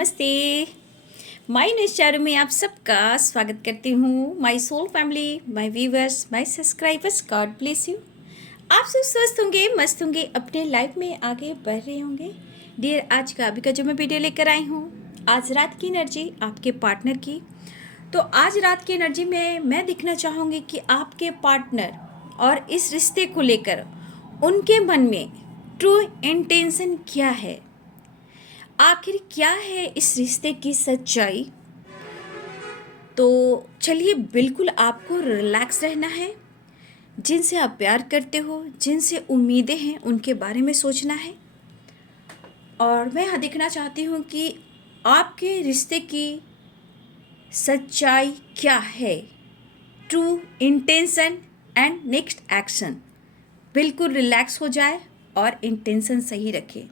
नमस्ते। My news चारों में आप सबका स्वागत करती हूँ। My soul family, my viewers, my subscribers, God bless you. आप सब स्वस्थ होंगे, मस्त होंगे, अपने लाइफ में आगे बढ़ रहे होंगे। डियर, आज का अभी का जो मैं वीडियो लेकर आई हूँ, आज रात की एनर्जी आपके पार्टनर की। तो आज रात की एनर्जी में मैं दिखना चाहूँगी कि आपके पार्टनर और इस रिश्ते को लेकर उनके मन में ट्रू इंटेंशन क्या है, आखिर क्या है इस रिश्ते की सच्चाई। तो चलिए, बिल्कुल आपको रिलैक्स रहना है। जिनसे आप प्यार करते हो, जिनसे उम्मीदें हैं, उनके बारे में सोचना है। और मैं यहाँ देखना चाहती हूँ कि आपके रिश्ते की सच्चाई क्या है, true intention and next action. बिल्कुल रिलैक्स हो जाए और इंटेंशन सही रखें।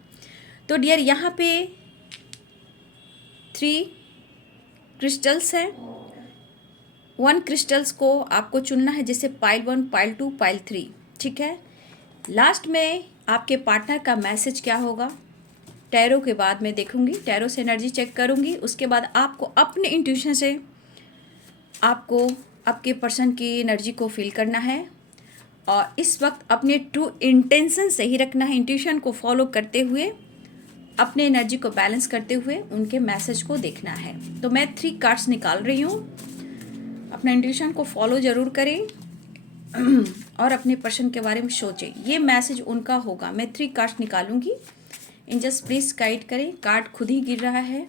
तो डियर, यहाँ पे 3 क्रिस्टल्स हैं। 1 क्रिस्टल्स को आपको चुनना है, जैसे पाइल 1, पाइल 2, पाइल 3। ठीक है। लास्ट में आपके पार्टनर का मैसेज क्या होगा, टैरो के बाद मैं देखूंगी, टैरो से एनर्जी चेक करूंगी। उसके बाद आपको अपने इंट्यूशन से आपको आपके पर्सन की एनर्जी को फील करना है और इस वक्त अपने ट्रू इंटेंशन सही रखना है। इंट्यूशन को फॉलो करते हुए, अपने एनर्जी को बैलेंस करते हुए उनके मैसेज को देखना है। तो मैं 3 कार्ड्स निकाल रही हूँ। अपना इंट्यूशन को फॉलो ज़रूर करें और अपने पर्सन के बारे में सोचें। ये मैसेज उनका होगा। मैं 3 कार्ड्स निकालूंगी। इन जस्ट प्लीज़ गाइड करें। कार्ड खुद ही गिर रहा है,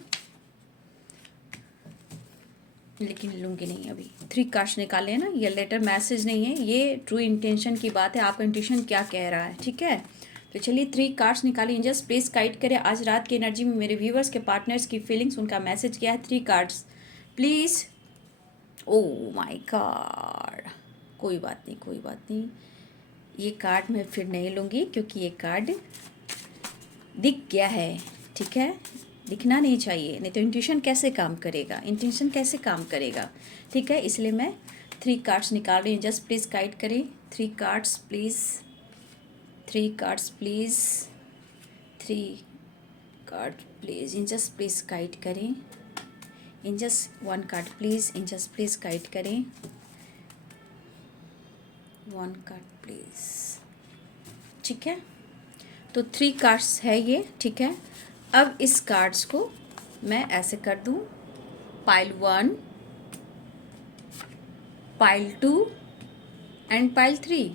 लेकिन लूँगी नहीं अभी। 3 कार्ड्स निकाले ना, ये लेटर मैसेज नहीं है, ये ट्रू इंटेंशन की बात है। आपका इंट्यूशन क्या कह रहा है, ठीक है। तो चलिए 3 कार्ड्स निकालिए। इन जस्ट प्लीज़ गाइड करें आज रात की एनर्जी में मेरे व्यूवर्स के पार्टनर्स की फीलिंग्स, उनका मैसेज क्या है। 3 cards please. Oh my God, कोई बात नहीं, कोई बात नहीं। ये कार्ड मैं फिर नहीं लूँगी क्योंकि ये कार्ड दिख गया है, ठीक है। दिखना नहीं चाहिए, नहीं तो इंट्यूशन कैसे काम करेगा, इंटेंशन कैसे काम करेगा, ठीक है। इसलिए मैं 3 कार्ड्स निकाल रही हूँ। जस्ट प्लीज़ गाइड करें। 3 cards please, 3 cards please, 3 card please. इन जस्ट प्लीज़ गाइड करें। इन जस्ट 1 कार्ड प्लीज़। इन जस्ट प्लीज़ गाइड करें। 1 कार्ड प्लीज़, ठीक है। तो 3 कार्ड्स है ये, ठीक है। अब इस कार्ड्स को मैं ऐसे कर दूं, पाइल 1, पाइल 2 एंड पाइल 3।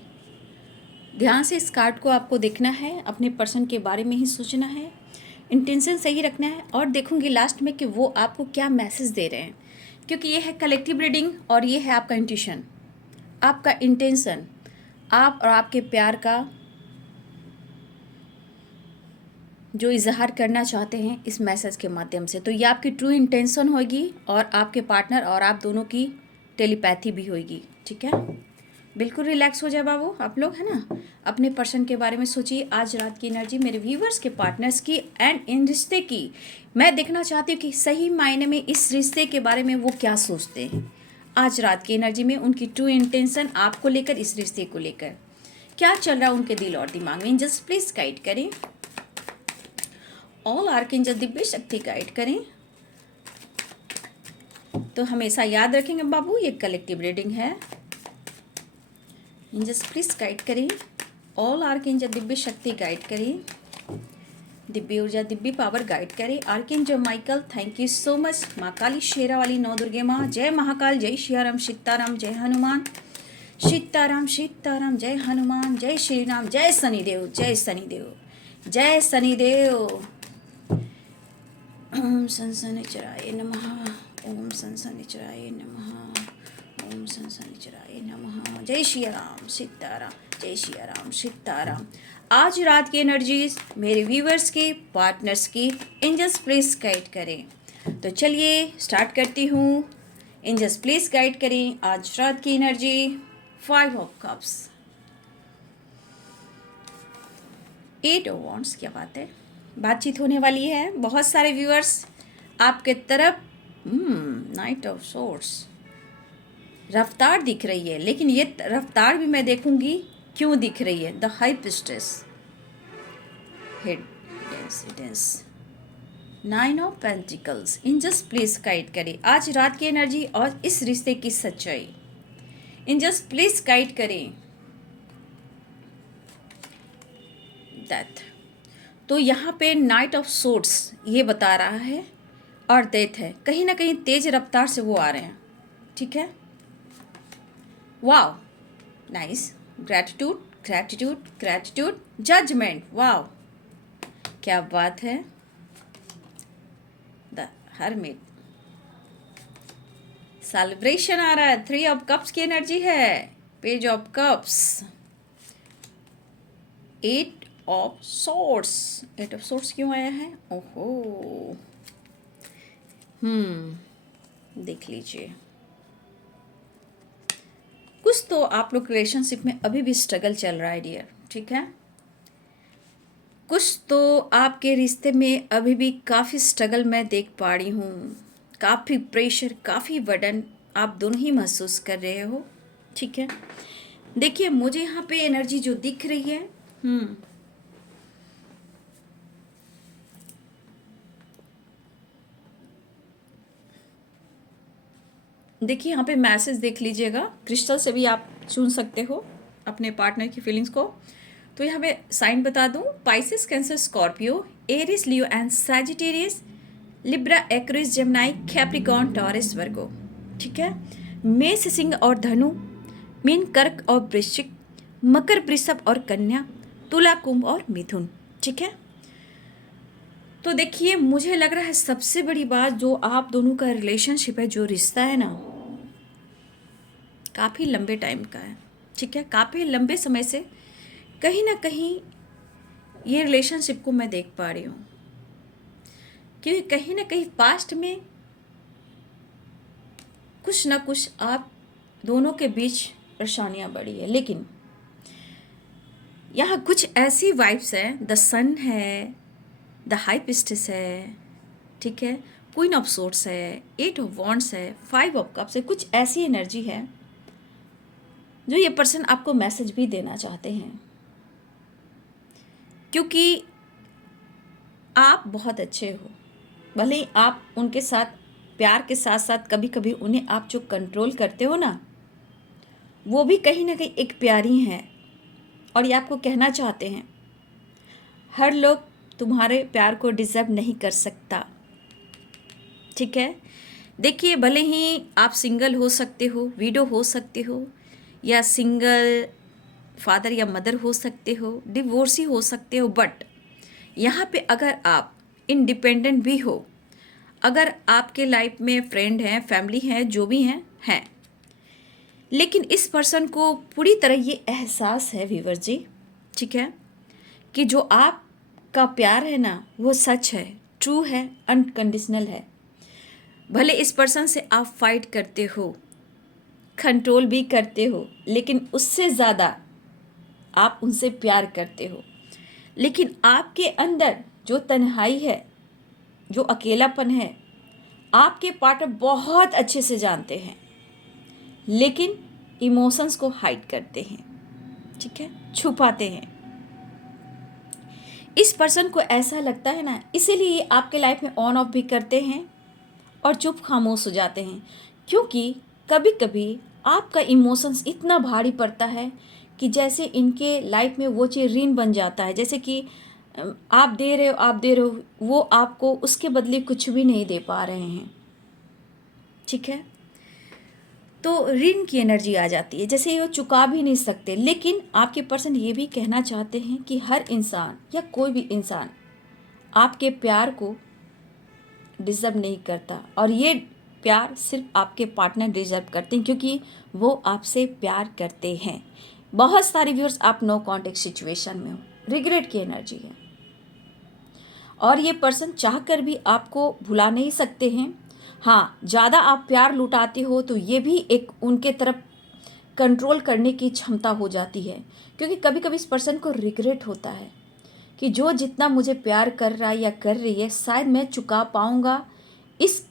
ध्यान से इस कार्ड को आपको देखना है, अपने पर्सन के बारे में ही सोचना है, इंटेंशन सही रखना है और देखूंगी लास्ट में कि वो आपको क्या मैसेज दे रहे हैं। क्योंकि ये है कलेक्टिव रीडिंग और ये है आपका इंट्यूशन, आपका इंटेंशन, आप और आपके प्यार का जो इजहार करना चाहते हैं इस मैसेज के माध्यम से। तो ये आपकी ट्रू इंटेंशन होगी और आपके पार्टनर और आप दोनों की टेलीपैथी भी होगी, ठीक है। बिल्कुल रिलैक्स हो जाए बाबू आप लोग, है ना। अपने पर्सन के बारे में सोचिए। आज रात की एनर्जी मेरे व्यूवर्स के पार्टनर्स की एंड इन रिश्ते की मैं देखना चाहती हूँ कि सही मायने में इस रिश्ते के बारे में वो क्या सोचते हैं। आज रात की एनर्जी में उनकी ट्रू इंटेंशन आपको लेकर, इस रिश्ते को लेकर क्या चल रहा है उनके दिल और दिमाग में। जस्ट प्लीज़ गाइड करें। ऑल आर्कएंजल दिव्य शक्ति गाइड करें। तो हमेशा याद रखेंगे बाबू, ये कलेक्टिव रीडिंग है। जस्ट प्लीज गाइड करें। ऑल आर्कएंजल दिव्य शक्ति गाइड करें, दिव्य ऊर्जा, दिव्य पावर गाइड करें। Archangel Michael, thank you so much. माँ काली, शेरा वाली, नौ दुर्गे माँ, जय महाकाल, जय सियाराम, सीताराम, जय हनुमान, सीताराम सीताराम, जय हनुमान, जय श्री राम, जय शनिदेव, जय शनिदेव, जय शनिदेव। ओम शनिचराय नमः, ओम शनिचराय नमः, ओम शनिचराय नमः। जय श्री राम सीताराम, जय श्री राम सीताराम। आज रात की एनर्जीज मेरे व्यूवर्स की, पार्टनर्स की, एंजल्स प्लीज गाइड करें। तो चलिए स्टार्ट करती हूँ। एंजल्स प्लीज गाइड करें आज रात की energy. 5 of cups, 8 of wands, क्या बात है। बातचीत होने वाली है, बहुत सारे व्यूअर्स आपके तरफ। नाइट ऑफ सोर्ड्स, रफ्तार दिख रही है, लेकिन ये रफ्तार भी मैं देखूंगी क्यों दिख रही है। द हाई प्रिस्टेस, हिडेंस, नाइन ऑफ पेंटिकल्स। इन जस्ट प्लीज गाइड करें आज रात की एनर्जी और इस रिश्ते की सच्चाई। इन जस्ट प्लीज गाइड करें। डेथ, तो यहाँ पे नाइट ऑफ सोर्ड्स ये बता रहा है और डेथ है, कहीं ना कहीं तेज रफ्तार से वो आ रहे हैं। ठीक है, wow, nice, gratitude gratitude gratitude, judgement, wow क्या बात है। द हर्मिट, सेलिब्रेशन आ रहा है। थ्री ऑफ कप्स की एनर्जी है। Page of cups, eight of swords. Eight of swords क्यों आया है? ओहो, देख लीजिए, कुछ तो आप लोग रिलेशनशिप में अभी भी स्ट्रगल चल रहा है डियर। ठीक है, कुछ तो आपके रिश्ते में अभी भी काफ़ी स्ट्रगल मैं देख पा रही हूँ, काफ़ी प्रेशर, काफ़ी बर्डन आप दोनों ही महसूस कर रहे हो। ठीक है, देखिए मुझे यहाँ पे एनर्जी जो दिख रही है, देखिए यहाँ पे मैसेज देख लीजिएगा, क्रिस्टल से भी आप सुन सकते हो अपने पार्टनर की फीलिंग्स को। तो यहाँ पे साइन बता दूँ, Pisces, Cancer, Scorpio, Aries, Leo and Sagittarius, Libra, Aquarius, Gemini, Capricorn, Taurus, Virgo. ठीक है, मेष, सिंह और धनु, मीन, कर्क और वृश्चिक, मकर, वृषभ और कन्या, तुला, कुंभ और मिथुन। ठीक है, तो देखिए मुझे लग रहा है सबसे बड़ी बात, जो आप दोनों का रिलेशनशिप है, जो रिश्ता है ना, काफ़ी लंबे टाइम का है। ठीक है, काफ़ी लंबे समय से कहीं ना कहीं ये रिलेशनशिप को मैं देख पा रही हूँ, क्योंकि कहीं ना कहीं पास्ट में कुछ ना कुछ आप दोनों के बीच परेशानियाँ बढ़ी है। लेकिन यहाँ कुछ ऐसी वाइब्स है, द सन है, द हाई पिस्टिस है, ठीक है, क्वीन ऑफ सोर्ड्स है, एट ऑफ वॉन्ड्स है, फाइव ऑफ कप्स है, कुछ ऐसी एनर्जी है जो ये पर्सन आपको मैसेज भी देना चाहते हैं, क्योंकि आप बहुत अच्छे हो। भले ही आप उनके साथ प्यार के साथ साथ कभी कभी उन्हें आप जो कंट्रोल करते हो ना, वो भी कहीं ना कहीं एक प्यारी हैं, और ये आपको कहना चाहते हैं हर लोग तुम्हारे प्यार को डिज़र्व नहीं कर सकता। ठीक है, देखिए भले ही आप सिंगल हो सकते हो, विडो हो सकते हो, या सिंगल फादर या मदर हो सकते हो, डिवोर्सी हो सकते हो, बट यहाँ पे अगर आप इंडिपेंडेंट भी हो, अगर आपके लाइफ में फ्रेंड हैं, फैमिली हैं, जो भी हैं, लेकिन इस पर्सन को पूरी तरह ये एहसास है व्यूअर जी, ठीक है, कि जो आपका प्यार है ना, वो सच है, ट्रू है, अनकंडीशनल है। भले इस पर्सन से आप फाइट करते हो, कंट्रोल भी करते हो, लेकिन उससे ज़्यादा आप उनसे प्यार करते हो। लेकिन आपके अंदर जो तन्हाई है, जो अकेलापन है, आपके पार्टनर बहुत अच्छे से जानते हैं, लेकिन इमोशंस को हाइड करते हैं। ठीक है, छुपाते हैं। इस पर्सन को ऐसा लगता है ना, इसीलिए आपके लाइफ में ऑन ऑफ भी करते हैं और चुप खामोश हो जाते हैं, क्योंकि कभी कभी आपका इमोशंस इतना भारी पड़ता है कि जैसे इनके लाइफ में वो चीज़ ऋण बन जाता है, जैसे कि आप दे रहे हो, वो आपको उसके बदले कुछ भी नहीं दे पा रहे हैं। ठीक है, तो ऋण की एनर्जी आ जाती है, जैसे वो चुका भी नहीं सकते। लेकिन आपके पर्सन ये भी कहना चाहते हैं कि हर इंसान या कोई भी इंसान आपके प्यार को डिज़र्व नहीं करता, और ये प्यार सिर्फ आपके पार्टनर डिज़र्व करते हैं, क्योंकि वो आपसे प्यार करते हैं। बहुत सारे व्यूअर्स आप नो कॉन्टेक्ट सिचुएशन में हो, रिग्रेट की एनर्जी है, और ये पर्सन चाह कर भी आपको भुला नहीं सकते हैं। हाँ, ज़्यादा आप प्यार लुटाते हो तो ये भी एक उनके तरफ कंट्रोल करने की क्षमता हो जाती है, क्योंकि कभी कभी इस पर्सन को रिग्रेट होता है कि जो जितना मुझे प्यार कर रहा है या कर रही है, शायद मैं चुका पाऊँगा, इस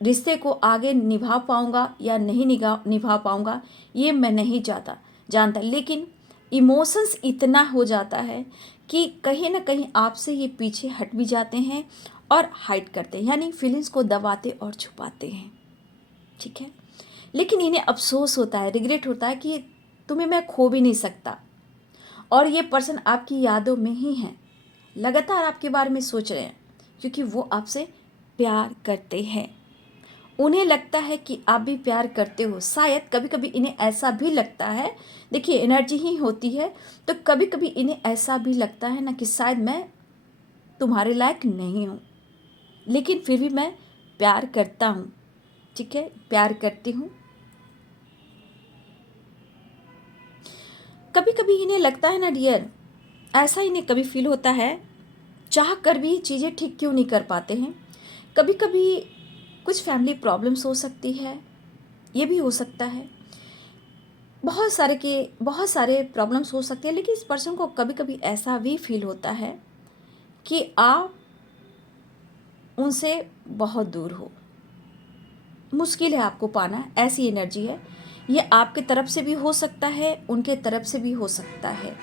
रिश्ते को आगे निभा पाऊँगा या नहीं निभा पाऊँगा, ये मैं नहीं जानता। लेकिन इमोशंस इतना हो जाता है कि कहीं ना कहीं आपसे ये पीछे हट भी जाते हैं, और हाइड करते हैं, यानी फीलिंग्स को दबाते और छुपाते हैं, ठीक है। लेकिन इन्हें अफसोस होता है, रिग्रेट होता है कि तुम्हें मैं खो भी नहीं सकता, और ये पर्सन आपकी यादों में ही हैं, लगातार आपके बारे में सोच रहे हैं, क्योंकि वो आपसे प्यार करते हैं। उन्हें लगता है कि आप भी प्यार करते हो। शायद कभी कभी इन्हें ऐसा भी लगता है, देखिए एनर्जी ही होती है, तो कभी कभी इन्हें ऐसा भी लगता है ना कि शायद मैं तुम्हारे लायक नहीं हूँ, लेकिन फिर भी मैं प्यार करता हूँ, ठीक है, प्यार करती हूँ। कभी कभी इन्हें लगता है ना डियर, ऐसा इन्हें कभी फील होता है, चाह कर भी चीज़ें ठीक क्यों नहीं कर पाते हैं। कभी कभी कुछ फैमिली प्रॉब्लम्स हो सकती है, ये भी हो सकता है, बहुत सारे प्रॉब्लम्स हो सकते हैं, लेकिन इस पर्सन को कभी कभी ऐसा भी फील होता है कि आप उनसे बहुत दूर हो, मुश्किल है आपको पाना, ऐसी एनर्जी है। ये आपके तरफ से भी हो सकता है, उनके तरफ से भी हो सकता है।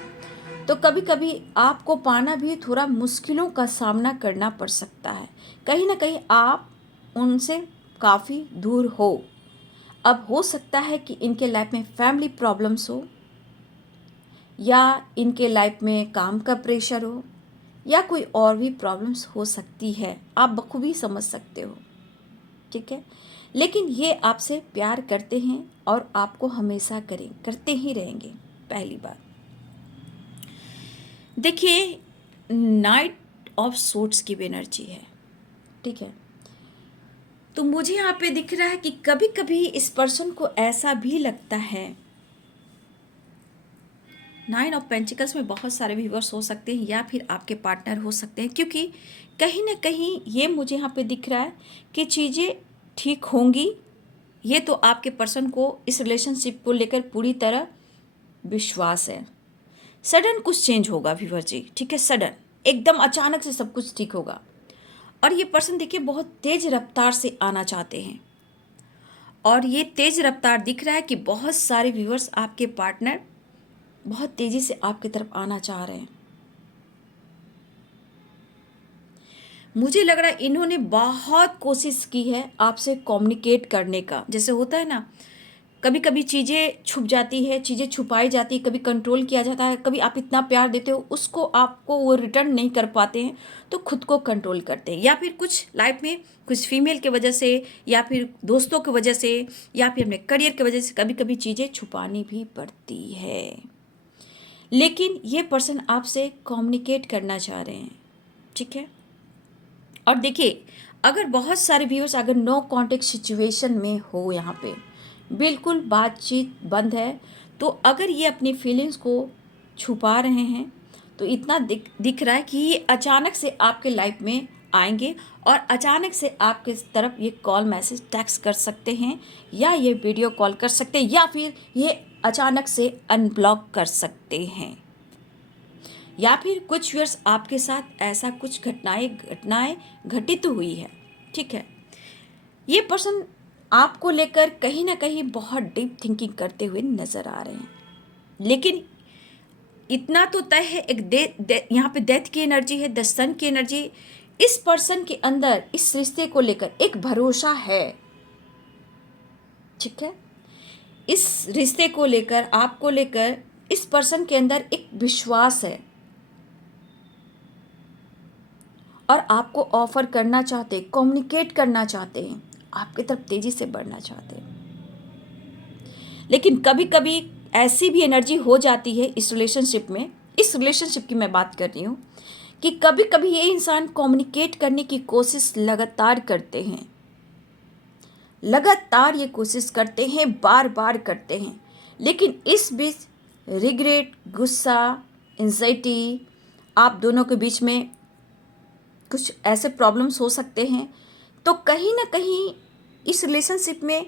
तो कभी कभी आपको पाना भी थोड़ा मुश्किलों का सामना करना पड़ सकता है, कहीं ना कहीं आप उनसे काफ़ी दूर हो। अब हो सकता है कि इनके लाइफ में फैमिली प्रॉब्लम्स हो, या इनके लाइफ में काम का प्रेशर हो, या कोई और भी प्रॉब्लम्स हो सकती है, आप बखूबी समझ सकते हो, ठीक है। लेकिन ये आपसे प्यार करते हैं और आपको हमेशा करते ही रहेंगे। पहली बात देखिए, नाइट ऑफ सोर्ट्स की भी एनर्जी है, ठीक है। तो मुझे यहाँ पे दिख रहा है कि कभी कभी इस पर्सन को ऐसा भी लगता है, नाइन ऑफ पेंटिकल्स में बहुत सारे व्यूवर्स हो सकते हैं या फिर आपके पार्टनर हो सकते हैं, क्योंकि कहीं ना कहीं ये मुझे यहाँ पे दिख रहा है कि चीज़ें ठीक होंगी। ये तो आपके पर्सन को इस रिलेशनशिप को लेकर पूरी तरह विश्वास है। सडन कुछ चेंज होगा व्यूवर जी, ठीक है, सडन एकदम अचानक से सब कुछ ठीक होगा। और ये पर्सन देखिए बहुत तेज़ रफ्तार से आना चाहते हैं, और ये तेज़ रफ्तार दिख रहा है कि बहुत सारे व्यूवर्स, आपके पार्टनर बहुत तेज़ी से आपकी तरफ आना चाह रहे हैं। मुझे लग रहा है इन्होंने बहुत कोशिश की है आपसे कम्युनिकेट करने का। जैसे होता है ना, कभी कभी चीज़ें छुप जाती है, चीज़ें छुपाई जाती है, कभी कंट्रोल किया जाता है, कभी आप इतना प्यार देते हो उसको आपको वो रिटर्न नहीं कर पाते हैं, तो खुद को कंट्रोल करते हैं, या फिर कुछ लाइफ में कुछ फीमेल की वजह से, या फिर दोस्तों की वजह से, या फिर अपने करियर की वजह से कभी कभी चीज़ें छुपानी भी पड़ती है। लेकिन ये पर्सन आपसे कम्युनिकेट करना चाह रहे हैं, ठीक है। और देखिए, अगर बहुत सारे व्यूअर्स अगर नो कांटेक्ट सिचुएशन में हो, यहाँ पे बिल्कुल बातचीत बंद है, तो अगर ये अपनी फीलिंग्स को छुपा रहे हैं, तो इतना दिख रहा है कि ये अचानक से आपके लाइफ में आएंगे, और अचानक से आपके तरफ ये कॉल मैसेज टेक्स्ट कर सकते हैं, या ये वीडियो कॉल कर सकते हैं, या फिर ये अचानक से अनब्लॉक कर सकते हैं, या फिर कुछ व्यूअर्स आपके साथ ऐसा कुछ घटनाएं घटित हुई है, ठीक है। ये पर्सन आपको लेकर कहीं ना कहीं बहुत डीप थिंकिंग करते हुए नज़र आ रहे हैं। लेकिन इतना तो तय है, एक यहाँ पे डेथ की एनर्जी है, द सन की एनर्जी। इस पर्सन के अंदर इस रिश्ते को लेकर एक भरोसा है, ठीक है। इस रिश्ते को लेकर, आपको लेकर इस पर्सन के अंदर एक विश्वास है, और आपको ऑफर करना चाहते, कम्युनिकेट करना चाहते हैं, आपकी तरफ तेजी से बढ़ना चाहते हैं। लेकिन कभी कभी ऐसी भी एनर्जी हो जाती है इस रिलेशनशिप की मैं बात कर रही हूँ, कि कभी कभी ये इंसान कम्युनिकेट करने की कोशिश लगातार करते हैं, लगातार ये कोशिश करते हैं, बार बार करते हैं, लेकिन इस बीच रिग्रेट, गुस्सा, एंजाइटी, आप दोनों के बीच में कुछ ऐसे प्रॉब्लम्स हो सकते हैं। तो कहीं ना कहीं इस रिलेशनशिप में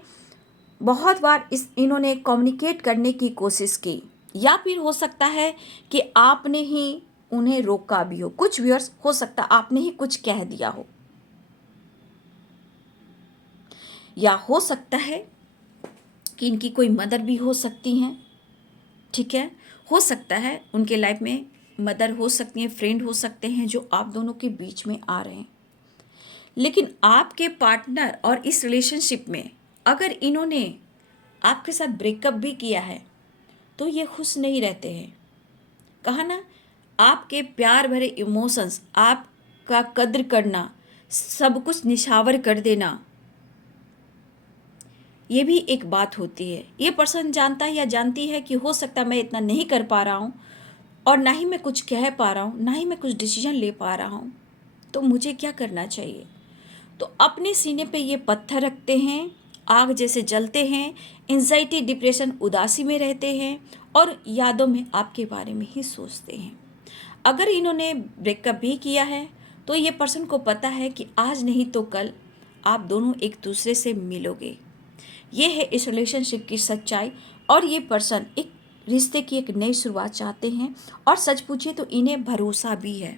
बहुत बार इन्होंने कम्युनिकेट करने की कोशिश की, या फिर हो सकता है कि आपने ही उन्हें रोका भी हो। कुछ व्यूअर्स हो सकता है आपने ही कुछ कह दिया हो, या हो सकता है कि इनकी कोई मदर भी हो सकती हैं, ठीक है। हो सकता है उनके लाइफ में मदर हो सकती हैं, फ्रेंड हो सकते हैं, जो आप दोनों के बीच में आ रहे हैं। लेकिन आपके पार्टनर और इस रिलेशनशिप में अगर इन्होंने आपके साथ ब्रेकअप भी किया है तो ये खुश नहीं रहते हैं। कहा ना, आपके प्यार भरे इमोशंस, आपका कद्र करना, सब कुछ निछावर कर देना, ये भी एक बात होती है। ये पर्सन जानता है या जानती है कि हो सकता है मैं इतना नहीं कर पा रहा हूँ और ना ही मैं कुछ कह पा रहा हूँ, ना ही मैं कुछ डिसीजन ले पा रहा हूँ, तो मुझे क्या करना चाहिए। तो अपने सीने पे ये पत्थर रखते हैं, आग जैसे जलते हैं, एंजाइटी, डिप्रेशन, उदासी में रहते हैं और यादों में आपके बारे में ही सोचते हैं। अगर इन्होंने ब्रेकअप भी किया है तो ये पर्सन को पता है कि आज नहीं तो कल आप दोनों एक दूसरे से मिलोगे। ये है इस रिलेशनशिप की सच्चाई। और ये पर्सन एक रिश्ते की एक नई शुरुआत चाहते हैं और सच पूछिए तो इन्हें भरोसा भी है।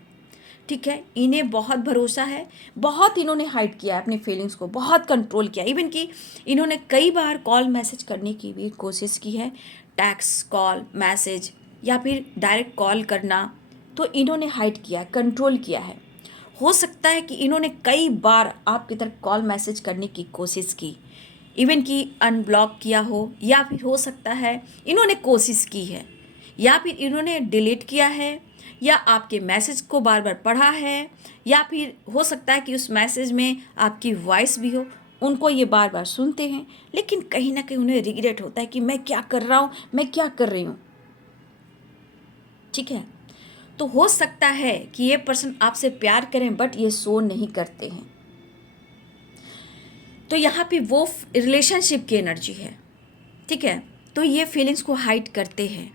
ठीक है, इन्हें बहुत भरोसा है। बहुत इन्होंने हाइड किया है अपनी फीलिंग्स को, बहुत कंट्रोल किया, इवन कि इन्होंने कई बार कॉल मैसेज करने की भी कोशिश की है, टैक्स कॉल मैसेज या फिर डायरेक्ट कॉल करना, तो इन्होंने हाइड किया, कंट्रोल किया है। हो सकता है कि इन्होंने कई बार आपकी तरफ कॉल मैसेज करने की कोशिश की, इवन कि अनब्लॉक किया हो, या फिर हो सकता है इन्होंने कोशिश की है, या फिर इन्होंने डिलीट किया है, या आपके मैसेज को बार बार पढ़ा है, या फिर हो सकता है कि उस मैसेज में आपकी वॉइस भी हो, उनको ये बार बार सुनते हैं, लेकिन कहीं ना कहीं उन्हें रिग्रेट होता है कि मैं क्या कर रहा हूँ, मैं क्या कर रही हूँ। ठीक है, तो हो सकता है कि ये पर्सन आपसे प्यार करें बट ये शो नहीं करते हैं। तो यहाँ पे वो रिलेशनशिप की एनर्जी है। ठीक है, तो ये फीलिंग्स को हाइड करते हैं।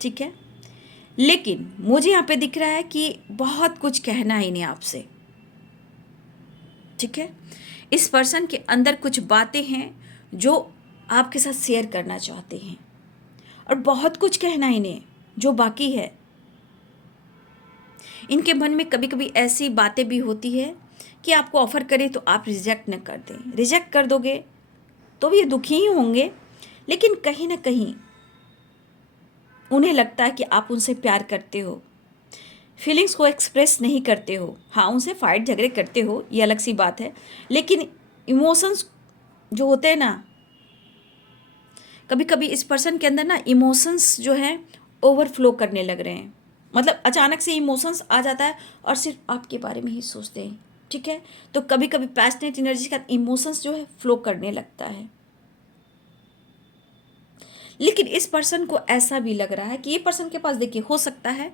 ठीक है, लेकिन मुझे यहाँ पे दिख रहा है कि बहुत कुछ कहना है इन्हें आपसे। ठीक है, इस पर्सन के अंदर कुछ बातें हैं जो आपके साथ शेयर करना चाहते हैं और बहुत कुछ कहना है इन्हें जो बाकी है। इनके मन में कभी कभी ऐसी बातें भी होती है कि आपको ऑफ़र करें तो आप रिजेक्ट न कर दें। रिजेक्ट कर दोगे तो भी दुखी ही होंगे, लेकिन कहीं ना कहीं उन्हें लगता है कि आप उनसे प्यार करते हो, फीलिंग्स को एक्सप्रेस नहीं करते हो। हाँ, उनसे फाइट झगड़े करते हो, ये अलग सी बात है, लेकिन इमोशंस जो होते हैं ना, कभी कभी इस पर्सन के अंदर ना इमोशंस जो हैं ओवरफ्लो करने लग रहे हैं। मतलब अचानक से इमोशंस आ जाता है और सिर्फ आपके बारे में ही सोचते हैं। ठीक है, तो कभी कभी पैशनेट एनर्जी का इमोशंस जो है फ्लो करने लगता है। लेकिन इस पर्सन को ऐसा भी लग रहा है कि ये पर्सन के पास, देखिए, हो सकता है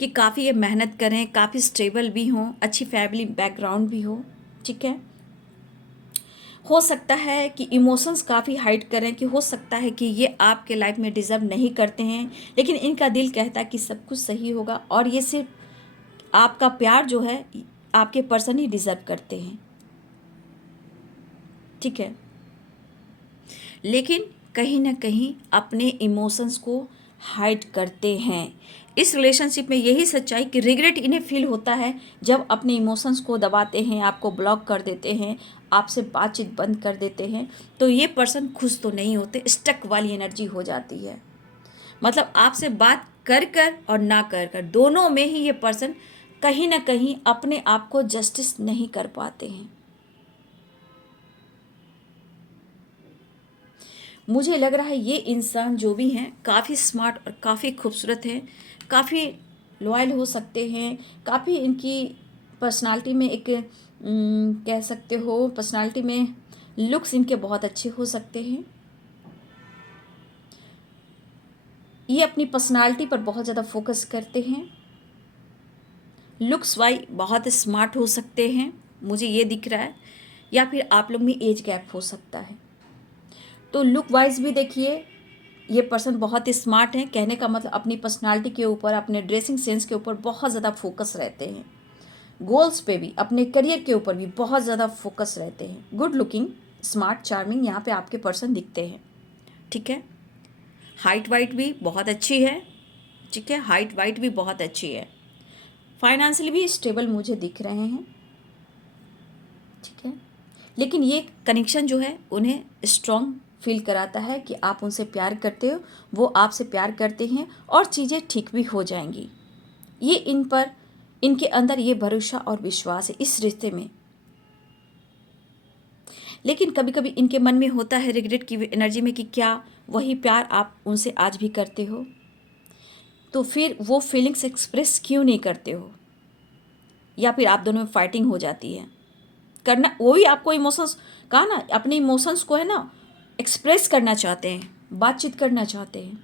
कि काफ़ी ये मेहनत करें, काफ़ी स्टेबल भी हों, अच्छी फैमिली बैकग्राउंड भी हो। ठीक है, हो सकता है कि इमोशंस काफ़ी हाइड करें, कि हो सकता है कि ये आपके लाइफ में डिज़र्व नहीं करते हैं, लेकिन इनका दिल कहता है कि सब कुछ सही होगा और ये सिर्फ आपका प्यार जो है आपके पर्सन ही डिज़र्व करते हैं। ठीक है, लेकिन कहीं ना कहीं अपने इमोशंस को हाइड करते हैं। इस रिलेशनशिप में यही सच्चाई कि रिग्रेट इन्हें फील होता है जब अपने इमोशंस को दबाते हैं, आपको ब्लॉक कर देते हैं, आपसे बातचीत बंद कर देते हैं, तो ये पर्सन खुश तो नहीं होते, स्टक वाली एनर्जी हो जाती है। मतलब आपसे बात कर कर और ना कर कर दोनों में ही ये पर्सन कहीं ना कहीं अपने आप को जस्टिस नहीं कर पाते हैं। मुझे लग रहा है ये इंसान जो भी हैं काफ़ी स्मार्ट और काफ़ी खूबसूरत हैं, काफ़ी लॉयल हो सकते हैं, काफ़ी इनकी पर्सनालिटी में एक कह सकते हो, पर्सनालिटी में लुक्स इनके बहुत अच्छे हो सकते हैं। ये अपनी पर्सनालिटी पर बहुत ज़्यादा फोकस करते हैं। लुक्स वाइज बहुत स्मार्ट हो सकते हैं, मुझे ये दिख रहा है, या फिर आप लोग में एज गैप हो सकता है। तो लुक वाइज भी देखिए ये पर्सन बहुत स्मार्ट है, कहने का मतलब अपनी पर्सनालिटी के ऊपर, अपने ड्रेसिंग सेंस के ऊपर बहुत ज़्यादा फोकस रहते हैं। गोल्स पे भी, अपने करियर के ऊपर भी बहुत ज़्यादा फोकस रहते हैं। गुड लुकिंग, स्मार्ट, चार्मिंग यहाँ पे आपके पर्सन दिखते हैं। ठीक है, हाइट वाइट भी बहुत अच्छी है। ठीक है, हाइट वाइट भी बहुत अच्छी है। फाइनेंशियली भी स्टेबल मुझे दिख रहे हैं। ठीक है, लेकिन ये कनेक्शन जो है उन्हें स्ट्रॉन्ग फील कराता है कि आप उनसे प्यार करते हो, वो आपसे प्यार करते हैं और चीज़ें ठीक भी हो जाएंगी। ये इन पर इनके अंदर ये भरोसा और विश्वास है इस रिश्ते में। लेकिन कभी कभी इनके मन में होता है रिग्रेट की एनर्जी में कि क्या वही प्यार आप उनसे आज भी करते हो, तो फिर वो फीलिंग्स एक्सप्रेस क्यों नहीं करते हो, या फिर आप दोनों में फाइटिंग हो जाती है। करना वो भी आपको इमोशंस कहा ना, अपने इमोशंस को है ना एक्सप्रेस करना चाहते हैं, बातचीत करना चाहते हैं।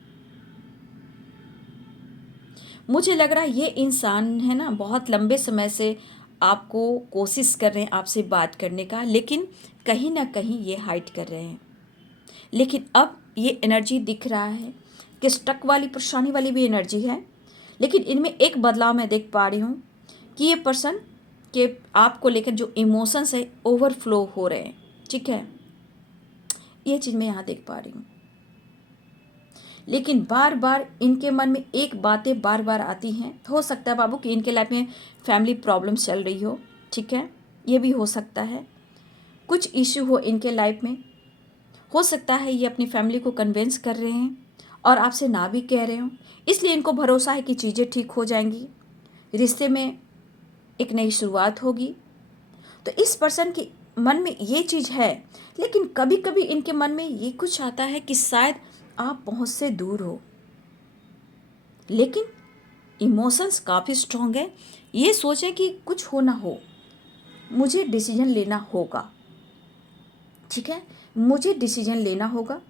मुझे लग रहा है ये इंसान है ना बहुत लंबे समय से आपको कोशिश कर रहे हैं आपसे बात करने का, लेकिन कहीं ना कहीं ये हाइड कर रहे हैं। लेकिन अब ये एनर्जी दिख रहा है कि स्टक वाली परेशानी वाली भी एनर्जी है, लेकिन इनमें एक बदलाव मैं देख पा रही हूँ कि ये पर्सन के आपको लेकर जो इमोशंस है ओवरफ्लो हो रहे हैं। ठीक है, ये चीज़ मैं यहाँ देख पा रही हूँ। लेकिन बार बार इनके मन में एक बातें बार बार आती हैं। हो सकता है बाबू कि इनके लाइफ में फैमिली प्रॉब्लम चल रही हो। ठीक है, ये भी हो सकता है, कुछ इश्यू हो इनके लाइफ में। हो सकता है ये अपनी फैमिली को कन्विंस कर रहे हैं और आपसे ना भी कह रहे हो, इसलिए इनको भरोसा है कि चीज़ें ठीक हो जाएंगी, रिश्ते में एक नई शुरुआत होगी। तो इस पर्सन के मन में ये चीज़ है, लेकिन कभी कभी इनके मन में ये कुछ आता है कि शायद आप पहुंच से दूर हो, लेकिन इमोशंस काफ़ी स्ट्रांग है। ये सोचें कि कुछ हो ना हो, मुझे डिसीजन लेना होगा। ठीक है, मुझे डिसीजन लेना होगा।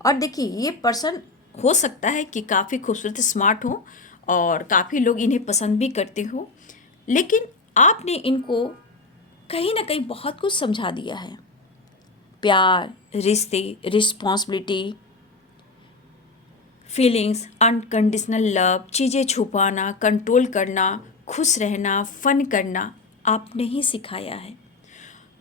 और देखिए ये पर्सन हो सकता है कि काफ़ी खूबसूरत स्मार्ट हो और काफ़ी लोग इन्हें पसंद भी करते हो, लेकिन आपने इनको कहीं ना कहीं बहुत कुछ समझा दिया है। प्यार, रिश्ते, रिस्पॉन्सिबिलिटी, फीलिंग्स, अनकंडीशनल लव, चीज़ें छुपाना, कंट्रोल करना, खुश रहना, फन करना आपने ही सिखाया है।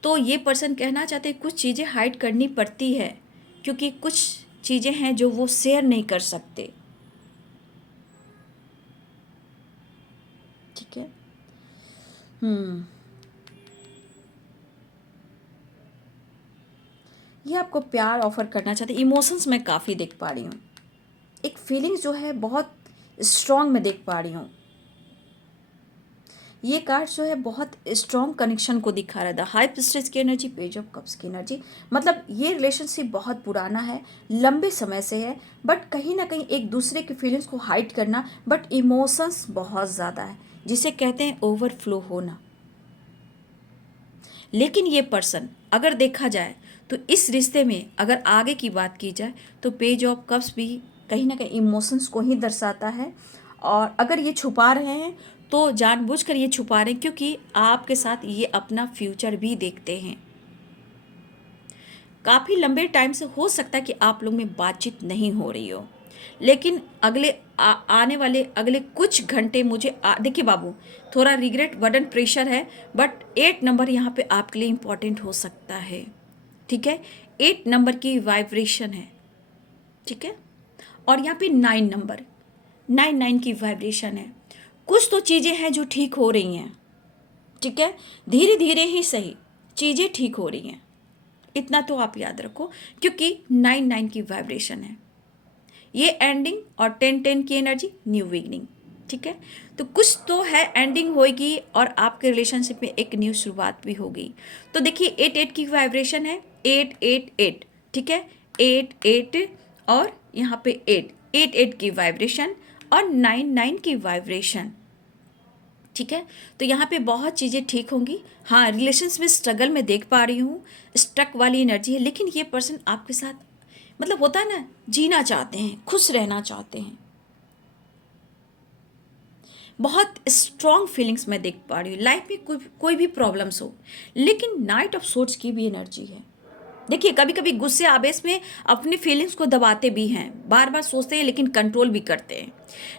तो ये पर्सन कहना चाहते हैं कुछ चीज़ें हाइड करनी पड़ती है, क्योंकि कुछ चीज़ें हैं जो वो शेयर नहीं कर सकते। ठीक है, ये आपको प्यार ऑफर करना चाहते। इमोशंस मैं काफ़ी देख पा रही हूँ, एक फीलिंग्स जो है बहुत स्ट्रॉन्ग मैं देख पा रही हूँ। ये कार्ड जो है बहुत स्ट्रॉन्ग कनेक्शन को दिखा रहा था। हाई प्रीस्टेस की एनर्जी, पेज ऑफ कप्स की एनर्जी, मतलब ये रिलेशनशिप बहुत पुराना है, लंबे समय से है, बट कहीं ना कहीं एक दूसरे की फीलिंग्स को हाइड करना, बट इमोशंस बहुत ज़्यादा है, जिसे कहते हैं ओवरफ्लो होना। लेकिन ये पर्सन अगर देखा जाए तो इस रिश्ते में अगर आगे की बात की जाए तो पेज ऑफ कप्स भी कहीं ना कहीं इमोशंस को ही दर्शाता है। और अगर ये छुपा रहे हैं तो जानबूझकर ये छुपा रहे हैं, क्योंकि आपके साथ ये अपना फ्यूचर भी देखते हैं। काफ़ी लंबे टाइम से हो सकता है कि आप लोग में बातचीत नहीं हो रही हो, लेकिन आने वाले अगले कुछ घंटे मुझे देखिए बाबू, थोड़ा रिग्रेट, बर्डन, प्रेशर है, बट 8 नंबर यहाँ पे आपके लिए इम्पॉर्टेंट हो सकता है। ठीक है, 8 नंबर की वाइब्रेशन है। ठीक है, और यहाँ पे 9 नंबर, 9 की वाइब्रेशन है। कुछ तो चीज़ें हैं जो ठीक हो रही हैं। ठीक है, धीरे धीरे ही सही चीज़ें ठीक हो रही हैं, इतना तो आप याद रखो, क्योंकि 9 की वाइब्रेशन है। ये एंडिंग और 10 की एनर्जी, न्यू बिगनिंग। ठीक है, तो कुछ तो है, एंडिंग होगी और आपके रिलेशनशिप में एक न्यू शुरुआत भी होगी। तो देखिए 8 की वाइब्रेशन है, 8 ठीक है, 8 और यहाँ पे 8 की वाइब्रेशन और 9 की वाइब्रेशन। ठीक है, तो यहाँ पे बहुत चीज़ें ठीक होंगी। हाँ, रिलेशंस में स्ट्रगल मैं देख पा रही हूँ, स्ट्रक वाली एनर्जी है, लेकिन ये पर्सन आपके साथ मतलब होता है ना, जीना चाहते हैं, खुश रहना चाहते हैं। बहुत स्ट्रॉन्ग फीलिंग्स मैं देख पा रही हूँ। लाइफ में कोई भी प्रॉब्लम्स हो, लेकिन नाइट ऑफ सोर्ड्स की भी एनर्जी है। देखिए कभी कभी गुस्से आवेश में अपनी फीलिंग्स को दबाते भी हैं, बार बार सोचते हैं, लेकिन कंट्रोल भी करते हैं।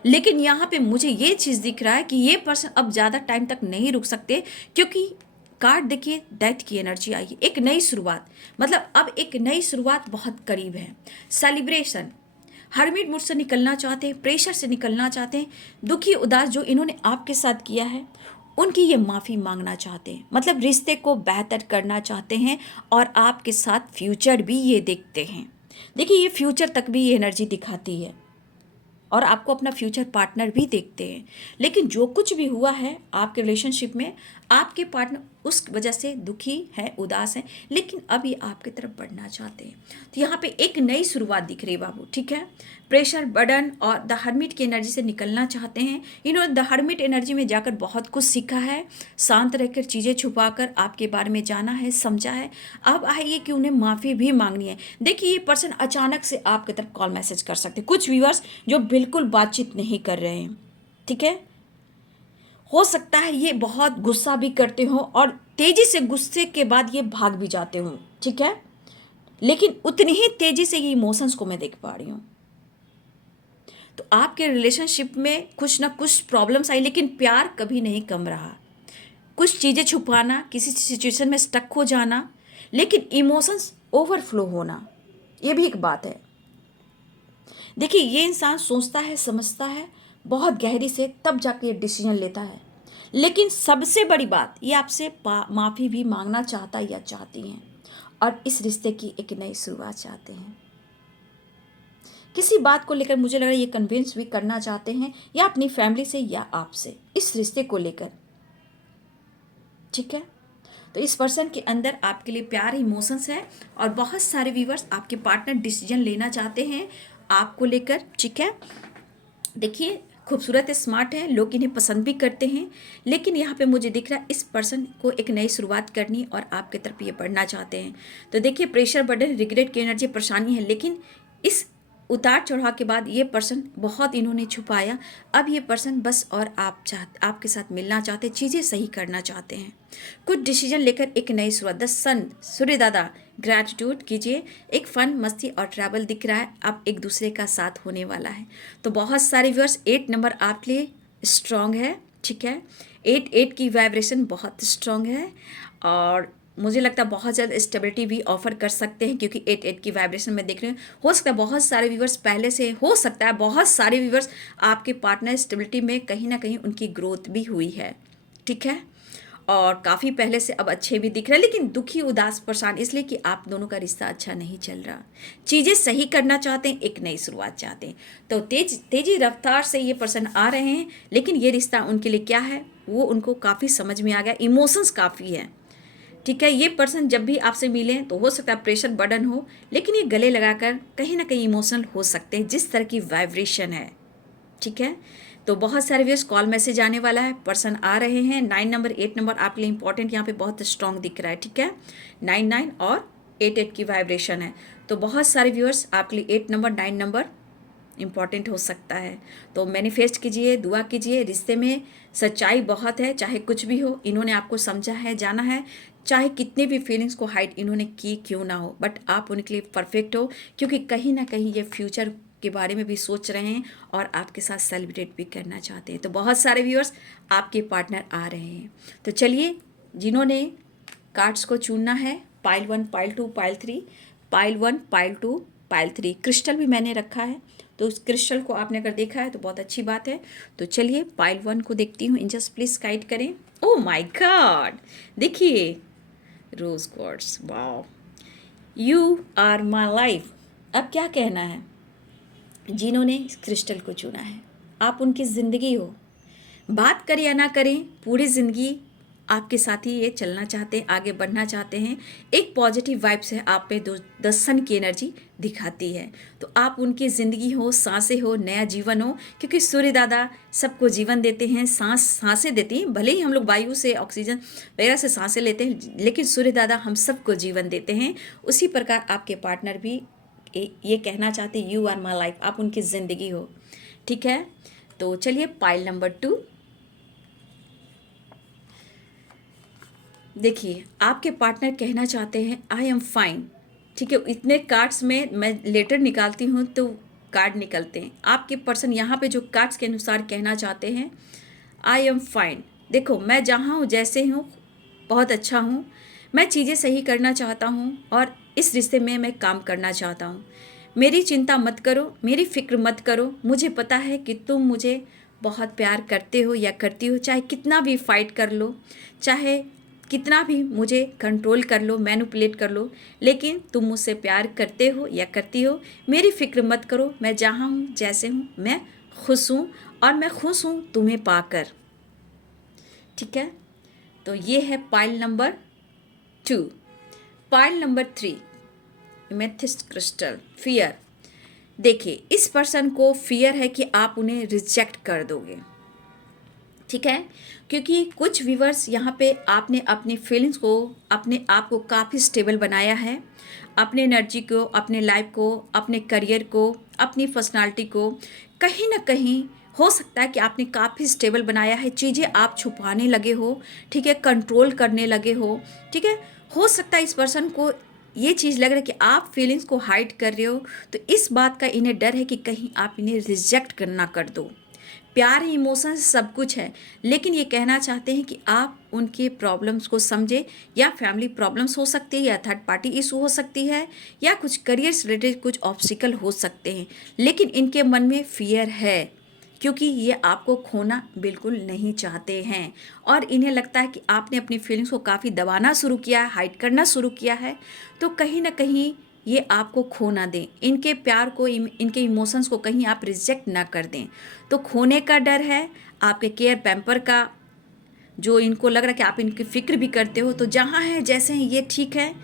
लेकिन यहाँ पे मुझे ये चीज़ दिख रहा है कि ये पर्सन अब ज़्यादा टाइम तक नहीं रुक सकते, क्योंकि कार्ड देखिए डेथ की एनर्जी आई है, एक नई शुरुआत, मतलब अब एक नई शुरुआत बहुत करीब है। सेलिब्रेशन, हर्मिट मूड से निकलना चाहते हैं, प्रेशर से निकलना चाहते हैं, दुखी उदास जो इन्होंने आपके साथ किया है उनकी ये माफ़ी मांगना चाहते हैं, मतलब रिश्ते को बेहतर करना चाहते हैं और आपके साथ फ्यूचर भी ये देखते हैं। देखिए ये फ्यूचर तक भी ये एनर्जी दिखाती है, और आपको अपना फ्यूचर पार्टनर भी देखते हैं। लेकिन जो कुछ भी हुआ है आपके रिलेशनशिप में, आपके पार्टनर उस वजह से दुखी है, उदास है, लेकिन अब ये आपकी तरफ बढ़ना चाहते हैं। तो यहाँ पे एक नई शुरुआत दिख रही है बाबू, ठीक है। प्रेशर, बर्डन और द हर्मिट की एनर्जी से निकलना चाहते हैं। इन्होंने द हर्मिट एनर्जी में जाकर बहुत कुछ सीखा है, शांत रहकर चीज़ें छुपाकर आपके बारे में जाना है, समझा है। अब आइए कि उन्हें माफ़ी भी मांगनी है। देखिए ये पर्सन अचानक से आपकी तरफ कॉल मैसेज कर सकते हैं। कुछ व्यूअर्स जो बिल्कुल बातचीत नहीं कर रहे हैं, ठीक है। हो सकता है ये बहुत गुस्सा भी करते हो और तेजी से गुस्से के बाद ये भाग भी जाते हो, ठीक है। लेकिन उतनी ही तेजी से ये इमोशंस को मैं देख पा रही हूँ। तो आपके रिलेशनशिप में कुछ ना कुछ प्रॉब्लम्स आई, लेकिन प्यार कभी नहीं कम रहा। कुछ चीज़ें छुपाना, किसी सिचुएशन में स्टक हो जाना, लेकिन इमोशंस ओवरफ्लो होना, ये भी एक बात है। देखिए ये इंसान सोचता है, समझता है बहुत गहरी से, तब जाके ये डिसीजन लेता है। लेकिन सबसे बड़ी बात, ये आपसे माफ़ी भी मांगना चाहता या चाहती हैं और इस रिश्ते की एक नई शुरुआत चाहते हैं। किसी बात को लेकर मुझे लग रहा है ये कन्विंस भी करना चाहते हैं, या अपनी फैमिली से या आपसे, इस रिश्ते को लेकर, ठीक है। तो इस पर्सन के अंदर आपके लिए प्यार, इमोशंस है और बहुत सारे व्यूअर्स आपके पार्टनर डिसीजन लेना चाहते हैं आपको लेकर, ठीक है। देखिए खूबसूरत है, स्मार्ट है, लोग इन्हें पसंद भी करते हैं। लेकिन यहाँ पे मुझे दिख रहा है इस पर्सन को एक नई शुरुआत करनी और आपके तरफ ये बढ़ना चाहते हैं। तो देखिए प्रेशर, बर्डन, रिग्रेट की एनर्जी, परेशानी है, लेकिन इस उतार चढ़ाव के बाद ये पर्सन बहुत इन्होंने छुपाया। अब ये पर्सन बस और आपके साथ मिलना चाहते, चीज़ें सही करना चाहते हैं, कुछ डिसीजन लेकर एक नई शुरुआत। द सन, सूर्य दादा, ग्रैटिट्यूड कीजिए। एक फन, मस्ती और ट्रैवल दिख रहा है, अब एक दूसरे का साथ होने वाला है। तो बहुत सारे व्यूअर्स 8 नंबर आपके लिए स्ट्रॉन्ग है, ठीक है। 8 की वाइब्रेशन बहुत स्ट्रॉन्ग है और मुझे लगता है बहुत ज़्यादा स्टेबिलिटी भी ऑफर कर सकते हैं, क्योंकि 8 की वाइब्रेशन में देख रहे हैं। हो सकता है बहुत सारे व्यूवर्स पहले से, हो सकता है बहुत सारे व्यूवर्स आपके पार्टनर स्टेबिलिटी में कहीं ना कहीं उनकी ग्रोथ भी हुई है, ठीक है। और काफ़ी पहले से अब अच्छे भी दिख रहे हैं, लेकिन दुखी, उदास, परेशान इसलिए कि आप दोनों का रिश्ता अच्छा नहीं चल रहा। चीज़ें सही करना चाहते हैं, एक नई शुरुआत चाहते हैं। तो तेजी रफ्तार से ये पर्सन आ रहे हैं, लेकिन ये रिश्ता उनके लिए क्या है वो उनको काफ़ी समझ में आ गया। इमोशंस काफ़ी है, ठीक है। ये पर्सन जब भी आपसे मिलें तो हो सकता है प्रेशर, बर्डन हो, लेकिन ये गले लगाकर कहीं ना कहीं इमोशनल हो सकते हैं, जिस तरह की वाइब्रेशन है, ठीक है। तो बहुत सारे व्यूअर्स कॉल मैसेज आने वाला है, पर्सन आ रहे हैं। 9 नंबर, 8 नंबर आपके लिए इंपॉर्टेंट यहाँ पे बहुत स्ट्रॉन्ग दिख रहा है, ठीक है। 9 और 8 की वाइब्रेशन है। तो बहुत सारे व्यूअर्स आपके लिए 8 नंबर, 9 नंबर इम्पॉर्टेंट हो सकता है। तो मैनिफेस्ट कीजिए, दुआ कीजिए। रिश्ते में सच्चाई बहुत है, चाहे कुछ भी हो, इन्होंने आपको समझा है, जाना है, चाहे कितनी भी फीलिंग्स को हाइड इन्होंने की क्यों ना हो, बट आप उनके लिए परफेक्ट हो, क्योंकि कहीं ना कहीं ये फ्यूचर के बारे में भी सोच रहे हैं और आपके साथ सेलिब्रेट भी करना चाहते हैं। तो बहुत सारे व्यूअर्स आपके पार्टनर आ रहे हैं। तो चलिए, जिन्होंने कार्ड्स को चुनना है, pile 1, pile 2, pile 3, pile 1, pile 2, pile 3, crystal भी मैंने रखा है, तो उस क्रिस्टल को आपने अगर देखा है तो बहुत अच्छी बात है। तो चलिए पाइल 1 को देखती हूँ, इंजस प्लीज गाइड करें। ओह माय गॉड, देखिए rose quartz, wow, you are my life. अब क्या कहना है, जिन्होंने इस क्रिस्टल को चुना है आप उनकी ज़िंदगी हो। बात करें या ना करें, पूरी ज़िंदगी आपके साथ ही ये चलना चाहते हैं, आगे बढ़ना चाहते हैं। एक पॉजिटिव वाइब्स है आप पे, द सन की एनर्जी दिखाती है। तो आप उनकी ज़िंदगी हो, सांसें हो, नया जीवन हो, क्योंकि सूर्य दादा सबको जीवन देते हैं, सांसें देती हैं। भले ही हम लोग वायु से, ऑक्सीजन वगैरह से सांसें लेते हैं, लेकिन सूर्य दादा हम सबको जीवन देते हैं। उसी प्रकार आपके पार्टनर भी ये कहना चाहते हैं, यू आर माई लाइफ, आप उनकी ज़िंदगी हो, ठीक है। तो चलिए पाइल नंबर 2 देखिए, आपके पार्टनर कहना चाहते हैं आई एम फाइन, ठीक है। इतने कार्ड्स में मैं लेटर निकालती हूँ तो कार्ड निकलते हैं। आपके पर्सन यहाँ पे जो कार्ड्स के अनुसार कहना चाहते हैं आई एम फाइन, देखो मैं जहाँ हूँ, जैसे हूँ, बहुत अच्छा हूँ, मैं चीज़ें सही करना चाहता हूँ और इस रिश्ते में मैं काम करना चाहता हूँ। मेरी चिंता मत करो, मेरी फिक्र मत करो, मुझे पता है कि तुम मुझे बहुत प्यार करते हो या करती हो, चाहे कितना भी फाइट कर लो, चाहे कितना भी मुझे कंट्रोल कर लो, मैनिपुलेट कर लो, लेकिन तुम मुझसे प्यार करते हो या करती हो। मेरी फिक्र मत करो, मैं जहाँ हूँ, जैसे हूँ, मैं खुश हूँ और मैं खुश हूँ तुम्हें पाकर। ठीक है, तो ये है pile number 2। Pile number 3, amethyst crystal, fear. देखिए, इस पर्सन को फियर है कि आप उन्हें रिजेक्ट कर दोगे। ठीक है, क्योंकि कुछ व्यूवर्स यहाँ पे आपने अपनी फीलिंग्स को, अपने आप को काफ़ी स्टेबल बनाया है, अपने एनर्जी को, अपने लाइफ को, अपने करियर को, अपनी पर्सनालिटी को कहीं ना कहीं हो सकता है कि आपने काफ़ी स्टेबल बनाया है। चीज़ें आप छुपाने लगे हो, ठीक है, कंट्रोल करने लगे हो। ठीक है, हो सकता है इस पर्सन को ये चीज़ लग रहा है कि आप फीलिंग्स को हाइड कर रहे हो, तो इस बात का इन्हें डर है कि कहीं आप इन्हें रिजेक्ट करना कर दो। प्यार ही इमोशंस सब कुछ है, लेकिन ये कहना चाहते हैं कि आप उनके प्रॉब्लम्स को समझे, या फैमिली प्रॉब्लम्स हो सकती है, या थर्ड पार्टी इशू हो सकती है, या कुछ करियर से रिलेटेड कुछ ऑब्स्टिकल हो सकते हैं, लेकिन इनके मन में फियर है क्योंकि ये आपको खोना बिल्कुल नहीं चाहते हैं। और इन्हें लगता है कि आपने अपनी फीलिंग्स को काफ़ी दबाना शुरू किया है, हाइड करना शुरू किया है, तो कहीं ना कहीं ये आपको खो ना दें, इनके प्यार को, इनके इमोशंस को कहीं आप रिजेक्ट ना कर दें। तो खोने का डर है, आपके केयर पैम्पर का, जो इनको लग रहा है कि आप इनकी फ़िक्र भी करते हो, तो जहाँ है जैसे हैं ये ठीक है।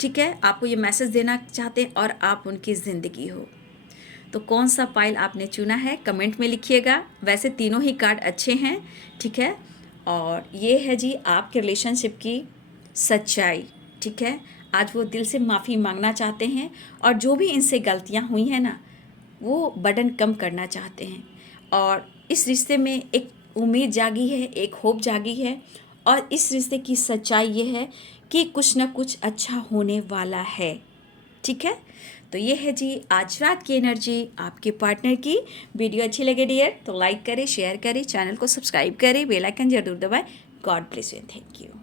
ठीक है, आपको ये मैसेज देना चाहते हैं और आप उनकी ज़िंदगी हो। तो कौन सा पाइल आपने चुना है कमेंट में लिखिएगा। वैसे तीनों ही कार्ड अच्छे हैं। ठीक है, और ये है जी आपके रिलेशनशिप की सच्चाई। ठीक है, आज वो दिल से माफ़ी मांगना चाहते हैं, और जो भी इनसे गलतियां हुई हैं ना, वो बर्डन कम करना चाहते हैं, और इस रिश्ते में एक उम्मीद जागी है, एक होप जागी है, और इस रिश्ते की सच्चाई ये है कि कुछ ना कुछ अच्छा होने वाला है। ठीक है, तो ये है जी आज रात की एनर्जी आपके पार्टनर की। वीडियो अच्छी लगे डियर तो लाइक करें, शेयर करें, चैनल को सब्सक्राइब करें, बेल आइकन जरूर दबाएं। God bless you, thank you.